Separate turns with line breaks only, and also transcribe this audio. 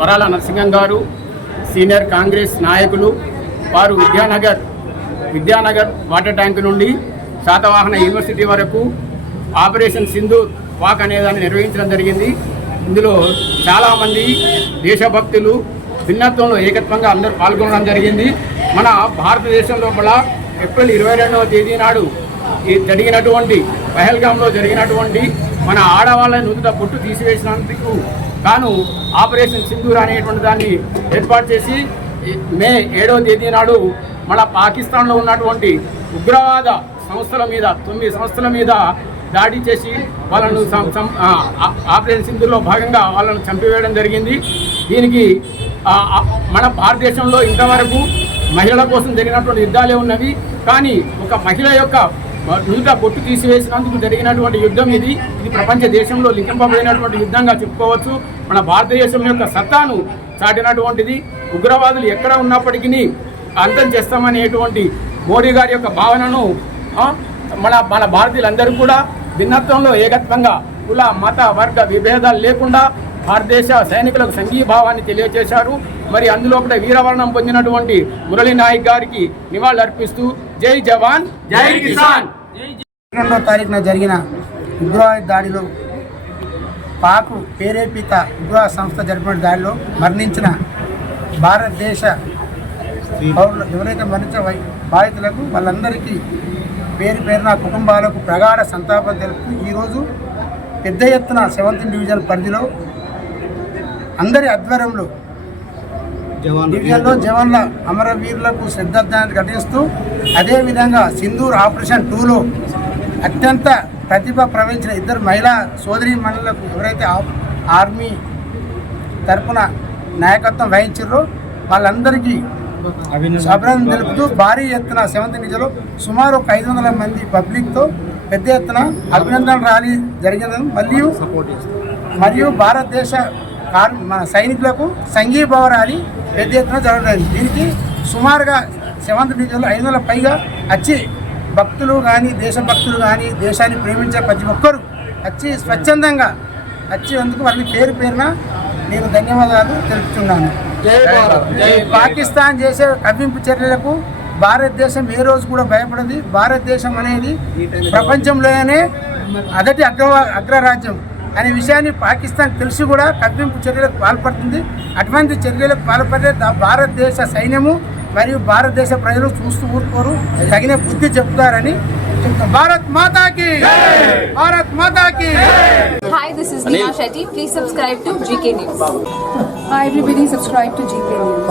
వరాల నరసింహం గారు సీనియర్ కాంగ్రెస్ నాయకులు వారు విద్యానగర్ విద్యానగర్ వాటర్ ట్యాంక్ నుండి శాతవాహన యూనివర్సిటీ వరకు ఆపరేషన్ సింధూర్ వాక్ అనేదాన్ని నిర్వహించడం జరిగింది. ఇందులో చాలామంది దేశభక్తులు భిన్నత్వంలో ఏకత్వంగా అందరూ పాల్గొనడం జరిగింది. మన భారతదేశం లోపల ఏప్రిల్ ఇరవై రెండవ తేదీ నాడు జరిగినటువంటి పహల్గాంలో జరిగినటువంటి మన ఆడవాళ్ళ నుదుట పొట్టు తీసివేసినందుకు గాను ఆపరేషన్ సింధూర్ అనేటువంటి దాన్ని ఏర్పాటు చేసి మే ఏడవ తేదీ నాడు మన పాకిస్తాన్లో ఉన్నటువంటి ఉగ్రవాద సంస్థల మీద తొమ్మిది సంస్థల మీద దాడి చేసి వాళ్ళను ఆపరేషన్ సింధూర్లో భాగంగా వాళ్ళను చంపివేయడం జరిగింది. దీనికి మన భారతదేశంలో ఇంతవరకు మహిళల కోసం జరిగినటువంటి యుద్ధాలే ఉన్నవి. కానీ ఒక మహిళ యొక్క నుదుట పొట్టు తీసివేసినందుకు జరిగినటువంటి యుద్ధం ఇది. ఇది ప్రపంచ దేశంలో లిఖింపబడినటువంటి యుద్ధంగా చెప్పుకోవచ్చు. మన భారతదేశం యొక్క సత్తాను చాటినటువంటిది. ఉగ్రవాదులు ఎక్కడ ఉన్నప్పటికీ అంతం చేస్తామనేటువంటి మోడీ గారి యొక్క భావనను మన మన భారతీయులందరూ కూడా భిన్నత్వంలో ఏకత్వంగా కుల మత వర్గ విభేదాలు లేకుండా భారతదేశ సైనికులకు సంఘీభావాన్ని తెలియజేశారు మరి అందులో కూడా వీరవర్ణం పొందినటువంటి మురళీ నాయక్ గారికి నివాళులర్పిస్తూ జై జవాన్ జై కిసాన్.
పన్నెండో తారీఖున జరిగిన ఉగ్రవాద దాడిలో పాకు ప్రేరేపిత ఉగ్రవాద సంస్థ జరిపిన దాడిలో మరణించిన భారతదేశ పౌరులు ఎవరైతే మరణించిన బాధితులకు వాళ్ళందరికీ పేరు పేరున కుటుంబాలకు ప్రగాఢ సంతాపం తెలుపుతూ ఈరోజు పెద్ద ఎత్తున సెవెంత్ డివిజన్ పరిధిలో అందరి ఆధ్వర్యంలో డివిజన్లో జవాన్ల అమరవీరులకు శ్రద్ధాంజలి ఘటిస్తూ అదేవిధంగా సింధూర్ ఆపరేషన్ టూలో అత్యంత ప్రతిభ ప్రవహించిన ఇద్దరు మహిళా సోదరి మనులకు ఎవరైతే ఆర్మీ తరపున నాయకత్వం వహించారో వాళ్ళందరికీ అభినందన తెలుపుతూ భారీ ఎత్తున సెవెంత్ నిజలో సుమారు ఒక ఐదు వందల మంది పబ్లిక్తో పెద్ద ఎత్తున అభినందన ర్యాలీ జరిగిందని మరియు మరియు భారతదేశ మన సైనికులకు సంఘీభావ ర్యాలీ పెద్ద ఎత్తున జరగలేదు దీనికి సుమారుగా సెవెంత్ డివిజన్లో ఐదు వందల పైగా వచ్చి భక్తులు కానీ దేశభక్తులు కానీ దేశాన్ని ప్రేమించే ప్రతి ఒక్కరు వచ్చి స్వచ్ఛందంగా వచ్చి అందుకు వాళ్ళని పేరు పేరున నేను ధన్యవాదాలు తెలుపుతున్నాను. పాకిస్తాన్ చేసే కవ్వింపు చర్యలకు భారతదేశం ఏ రోజు కూడా భయపడది. భారతదేశం అనేది ప్రపంచంలోనే అదటి అగ్ర అగ్రరాజ్యం అనే విషయాన్ని పాకిస్తాన్ తెలిసి కూడా కవ్వింపు చర్యలకు పాల్పడుతుంది. అటువంటి చర్యలకు పాల్పడే భారతదేశ సైన్యము మరియు భారతదేశ ప్రజలు చూస్తూ ఊరుకోరు. తగిన బుద్ధి చెప్తారని చెప్తాం భారత్ మాతాకి! భారత్ మాతాకి!
Hi, this is Neha Shetty. Please subscribe to GK News.
Hi everybody, subscribe to GK News.